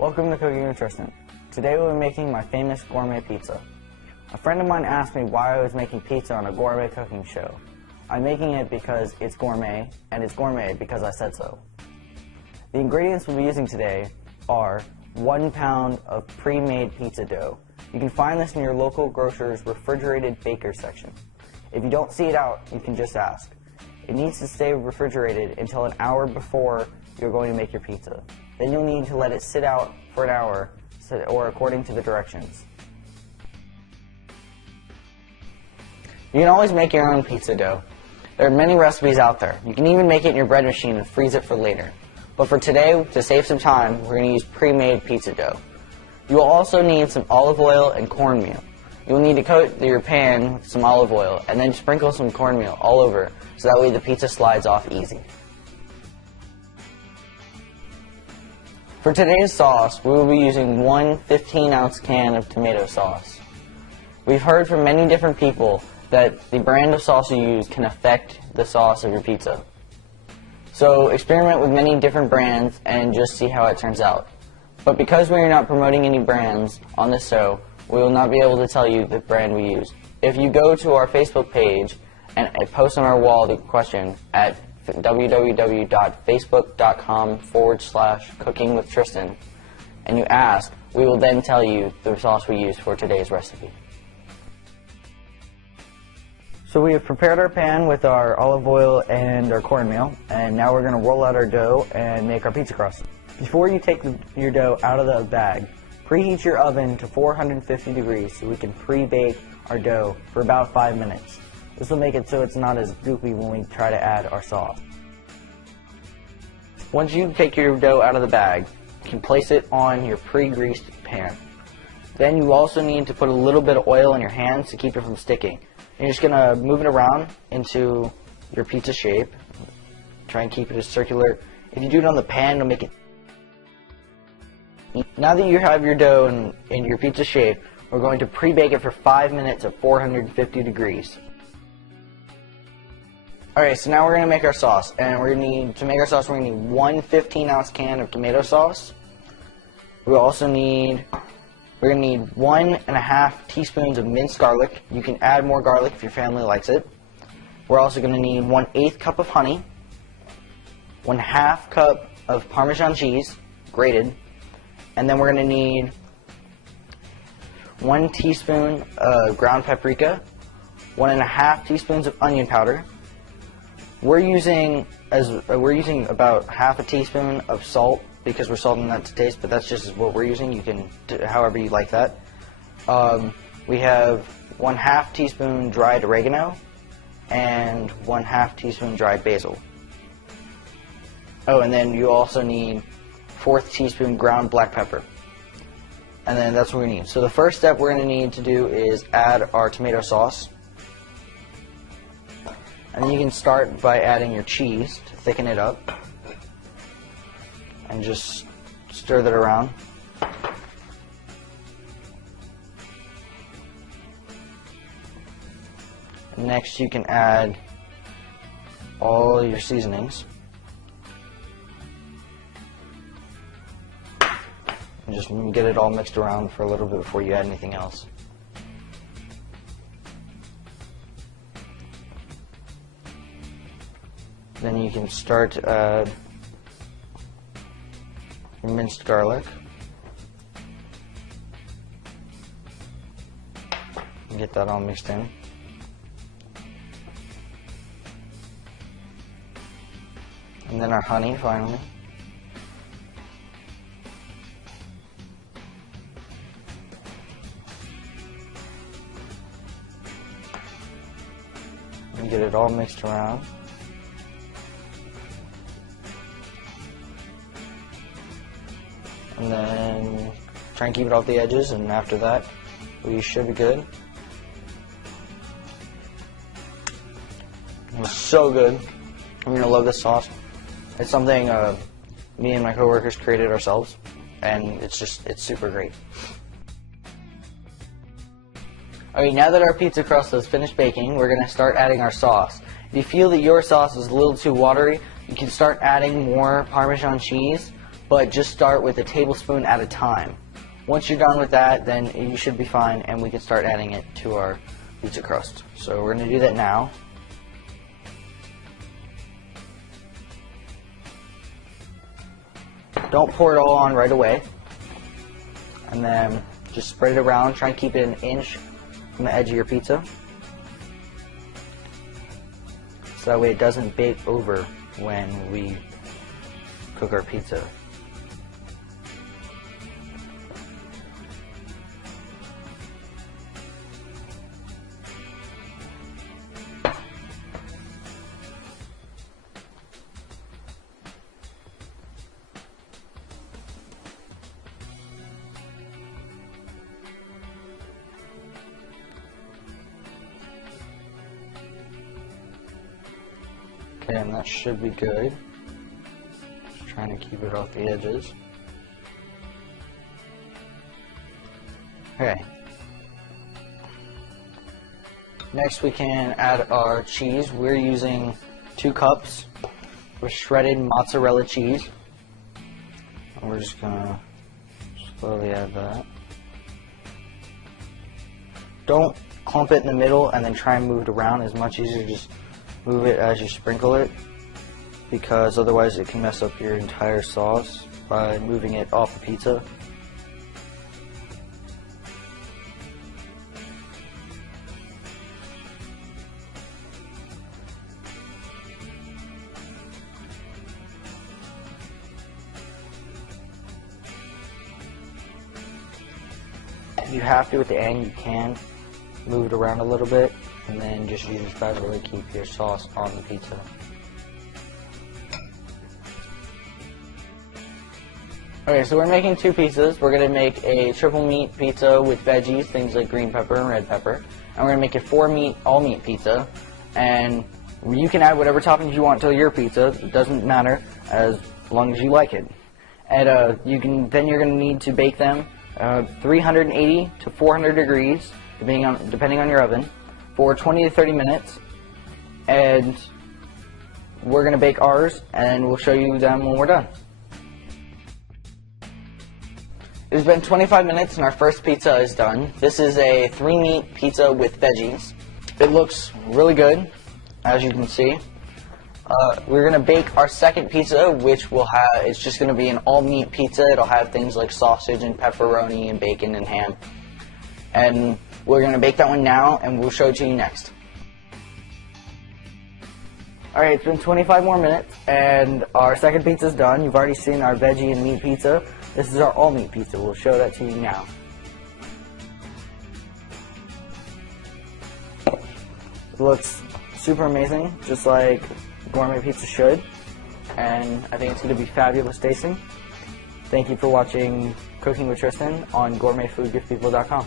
Welcome to Cooking with Tristan. Today we'll be making my famous gourmet pizza. A friend of mine asked me why I was making pizza on a gourmet cooking show. I'm making it because it's gourmet, and it's gourmet because I said so. The ingredients we'll be using today are 1 pound of pre-made pizza dough. You can find this in your local grocer's refrigerated baker section. If you don't see it out, you can just ask. It needs to stay refrigerated until an hour before you're going to make your pizza. Then you'll need to let it sit out for an hour, or according to the directions. You can always make your own pizza dough. There are many recipes out there. You can even make it in your bread machine and freeze it for later. But for today, to save some time, we're going to use pre-made pizza dough. You will also need some olive oil and cornmeal. You will need to coat your pan with some olive oil and then sprinkle some cornmeal all over so that way the pizza slides off easy. For today's sauce, we will be using one 15-ounce can of tomato sauce. We've heard from many different people that the brand of sauce you use can affect the sauce of your pizza. So experiment with many different brands and just see how it turns out. But because we are not promoting any brands on this show, we will not be able to tell you the brand we use. If you go to our Facebook page and post on our wall the question at www.facebook.com/cookingwithtristan and you ask, we will then tell you the sauce we use for today's recipe. So we have prepared our pan with our olive oil and our cornmeal, and now we're going to roll out our dough and make our pizza crust. Before you take your dough out of the bag, preheat your oven to 450 degrees so we can pre-bake our dough for about 5 minutes. This will make it so it's not as goopy when we try to add our sauce. Once you take your dough out of the bag, you can place it on your pre-greased pan. Then you also need to put a little bit of oil in your hands to keep it from sticking. You're just going to move it around into your pizza shape. Try and keep it as circular. If you do it on the pan, it'll make it. Now that you have your dough in your pizza shape, we're going to pre-bake it for 5 minutes at 450 degrees. Alright, so now we're going to make our sauce. And to make our sauce, we're going to need one 15-ounce can of tomato sauce. We're going to need 1.5 teaspoons of minced garlic. You can add more garlic if your family likes it. We're also going to need 1/8 cup of honey, 1/2 cup of Parmesan cheese, grated, and then we're going to need 1 teaspoon of ground paprika, 1.5 teaspoons of onion powder. We're using about 1/2 teaspoon of salt because we're salting that to taste, but that's just what we're using. You can do however you like that. We have 1/2 teaspoon dried oregano and 1/2 teaspoon dried basil. Oh, and then you also need 1/4 teaspoon ground black pepper. And then that's what we need. So the first step we're going to need to do is add our tomato sauce. And then you can start by adding your cheese to thicken it up. And just stir that around. Next you can add all your seasonings. And just get it all mixed around for a little bit before you add anything else. Then you can start to add your minced garlic. And get that all mixed in. And then our honey, finally. And get it all mixed around. And then try and keep it off the edges, and after that we should be good. It's so good. I'm gonna love this sauce. It's something me and my coworkers created ourselves, and it's super great. Alright, now that our pizza crust is finished baking, we're going to start adding our sauce. If you feel that your sauce is a little too watery, you can start adding more Parmesan cheese but just start with a tablespoon at a time. Once you're done with that, then you should be fine, and we can start adding it to our pizza crust. So we're going to do that now. Don't pour it all on right away, and then just spread it around. Try and keep it an inch from the edge of your pizza, so that way it doesn't bake over when we cook our pizza. Okay, and that should be good. Just trying to keep it off the edges. Okay. Next we can add our cheese. We're using 2 cups of shredded mozzarella cheese. And we're just gonna slowly add that. Don't clump it in the middle and then try and move it around. As much easier, just move it as you sprinkle it, because otherwise it can mess up your entire sauce by moving it off the pizza. If you have to at the end, you can move it around a little bit, and then just use your spatula to keep your sauce on the pizza. Okay, so we're making 2 pizzas. We're going to make a triple meat pizza with veggies, things like green pepper and red pepper. And we're going to make a 4 meat, all meat pizza. And you can add whatever toppings you want to your pizza. It doesn't matter as long as you like it. And then you're going to need to bake them 380 to 400 degrees, depending on your oven, for 20 to 30 minutes. And we're going to bake ours, and we'll show you them when we're done. It's been 25 minutes and our first pizza is done. This is a 3-meat pizza with veggies. It looks really good, as you can see. We're going to bake our second pizza, which will have, it's just going to be an all-meat pizza. It'll have things like sausage and pepperoni and bacon and ham. And we're going to bake that one now, and we'll show it to you next. Alright, it's been 25 more minutes, and our second pizza is done. You've already seen our veggie and meat pizza. This is our all-meat pizza. We'll show that to you now. It looks super amazing, just like gourmet pizza should, and I think it's going to be fabulous tasting. Thank you for watching Cooking with Tristan on gourmetfoodgiftpeople.com.